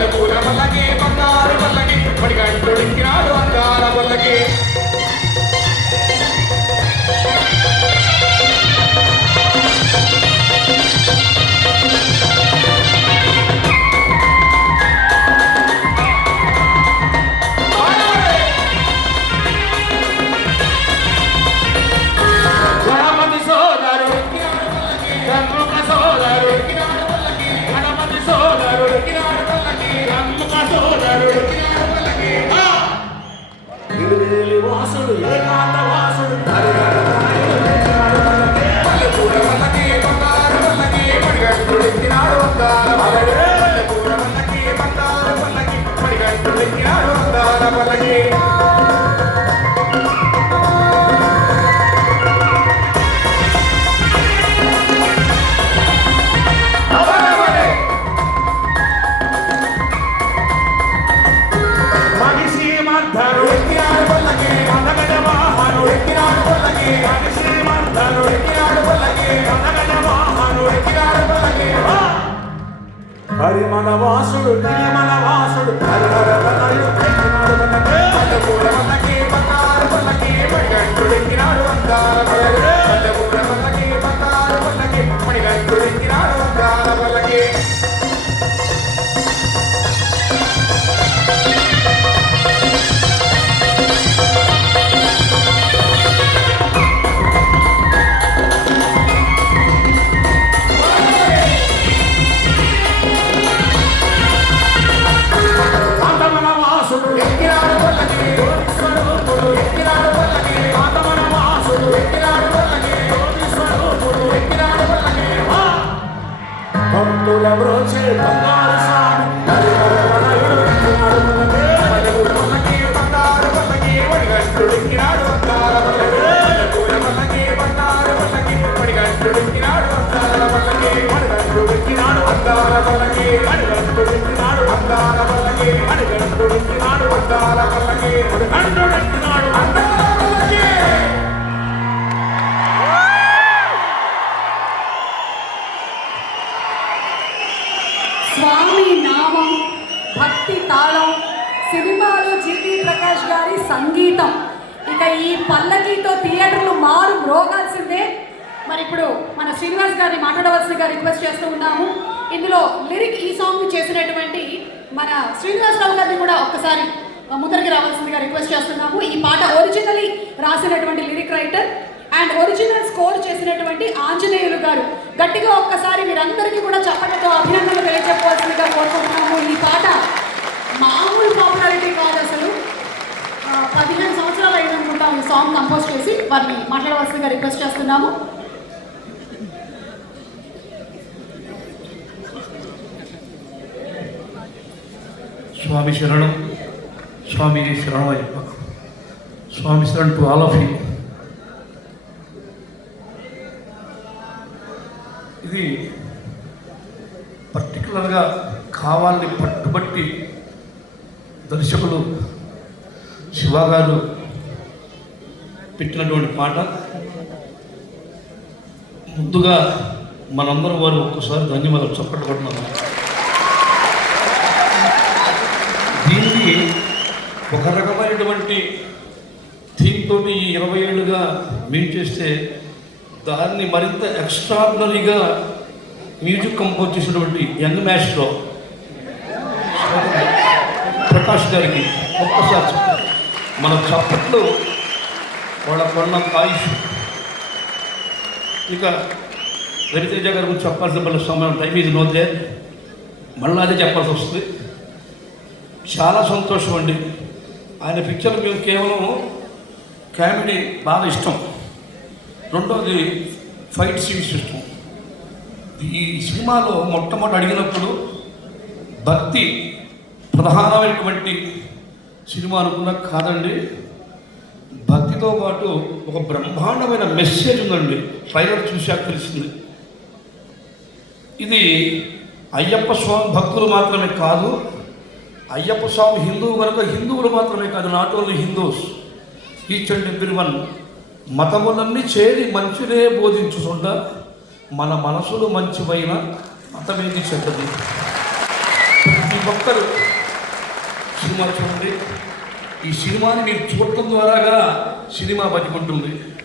మల్లెపూల పల్లకి బంగారు పల్లకి మణికంఠుడెక్కినాడు అందాల పల్లకి వాసుడు ఏకాంత వాసుడు మల్లెపూల పల్లకి బంగారు పల్లకి మణికంఠుడెక్కినాడు అందాల పల్లకి మల్లెపూల పల్లకి బంగారు పల్లకి మణికంఠుడెక్కినాడు అందాల పల్లకి హరిమల వాసుడు నియమల వాసుడు మల్లెపూల పల్లకి బంగారు పల్లకి మణికంఠుడెక్కినాడు అందాల పల్లకి మల్లెపూల పల్లకి బంగారు పల్లకి మణికంఠుడెక్కినాడు అందాల పల్లకి భక్తుల బ్రోచే బంగారు స్వామి మల్లెపూల పల్లకి బంగారు పల్లకి మణికంఠుడెక్కినాడు అందాల పల్లకి మల్లెపూల పల్లకి బంగారు పల్లకి మణికంఠుడెక్కినాడు అందాల పల్లకి మణికంఠుడెక్కినాడు అందాల పల్లకి మణికంఠుడెక్కినాడు అందాల పల్లకి మణికంఠుడెక్కినాడు అందాల పల్లకి మణికంఠుడెక్కినాడు అందాల పల్లకి. స్వామి నామం, భక్తి తాళం, సినిమాలో జీవి ప్రకాష్ గారి సంగీతం, ఇక ఈ పల్లకీతో థియేటర్లు మారు మ్రోగాల్సిందే. మరి ఇప్పుడు మన శ్రీనివాస్ గారిని మాట్లాడవలసిందిగా రిక్వెస్ట్ చేస్తూ ఉన్నాము. ఇందులో లిరిక్ ఈ సాంగ్ చేసినటువంటి మన శ్రీనివాసరావు గారిని కూడా ఒక్కసారి ముందరికి రావాల్సిందిగా రిక్వెస్ట్ చేస్తున్నాము. ఈ పాట ఒరిజినలీ రాసినటువంటి lyric writer and original score చేసినటువంటి ఆంజనేయులు గారు. గట్టిగా ఒక్కసారి వీరందరికీ కూడా చప్పట్లతో అభినందనలు తెలియజెప్పవలసిందిగా కోరుకుంటున్నాము. ఈ పాట మామూలు పాపులారిటీ కాదు, అసలు 15 సంవత్సరాలు అయిందనుకుంటాం ఈ సాంగ్ కంపోజ్ చేసి. వారిని మాట్లాడవలసిందిగా రిక్వెస్ట్ చేస్తున్నాము. స్వామి శరణం, స్వామి శరణమయ్యప్ప. స్వామి శరణ్ టు ఆల్ ఆఫ్ యూ. ఇది పర్టికులర్గా కావాలని పట్టుబట్టి దర్శకులు శివ గారు పెట్టినటువంటి పాట. ముందుగా మనందరం వారు ఒక్కసారి ధన్యవాదాలు చప్పట్లు కొట్టున్నాము. దీన్ని ఒక రకమైనటువంటి థీమ్ తోటి 20 ఏళ్ళుగా మేము చేస్తే దాన్ని మరింత ఎక్స్ట్రాడినరీగా మ్యూజిక్ కంపోజ్ చేసినటువంటి యంగ్ మాస్టర్ ప్రకాష్ గారికి ఒక్కసారి మన చప్పట్లు వాళ్ళ కొన్నంత ఆయుష్. ఇక రవితేజ గారి గురించి చెప్పాల్సిన మళ్ళీ సమయం టైం ఇది నోతే మళ్ళీ అదే చెప్పాల్సి వస్తుంది. చాలా సంతోషం అండి. ఆయన పిక్చర్లు మేము కేవలం కామెడీ బాగా ఇష్టం, రెండోది ఫైట్ సీన్స్ ఇష్టం. ఈ సినిమాలో మొట్టమొదటి అడిగినప్పుడు భక్తి ప్రధానమైనటువంటి సినిమా అనుకున్నా కాదండి, భక్తితో పాటు ఒక బ్రహ్మాండమైన మెసేజ్ ఉందండి. ట్రైలర్ చూశాక తెలిసింది. ఇది అయ్యప్ప స్వామి భక్తులు మాత్రమే కాదు, అయ్యప్ప స్వామి హిందువు కనుక హిందువులు మాత్రమే కాదు, not only Hindus, each and every one మతములన్నీ చేరి మంచినే బోధించుకుంట మన మనసులు మంచివైన మతమేది చెడ్డది. ప్రతి ఒక్కరు సినిమా చూడండి. ఈ సినిమాని మీరు చూడటం ద్వారాగా సినిమా బతికుంటుంది.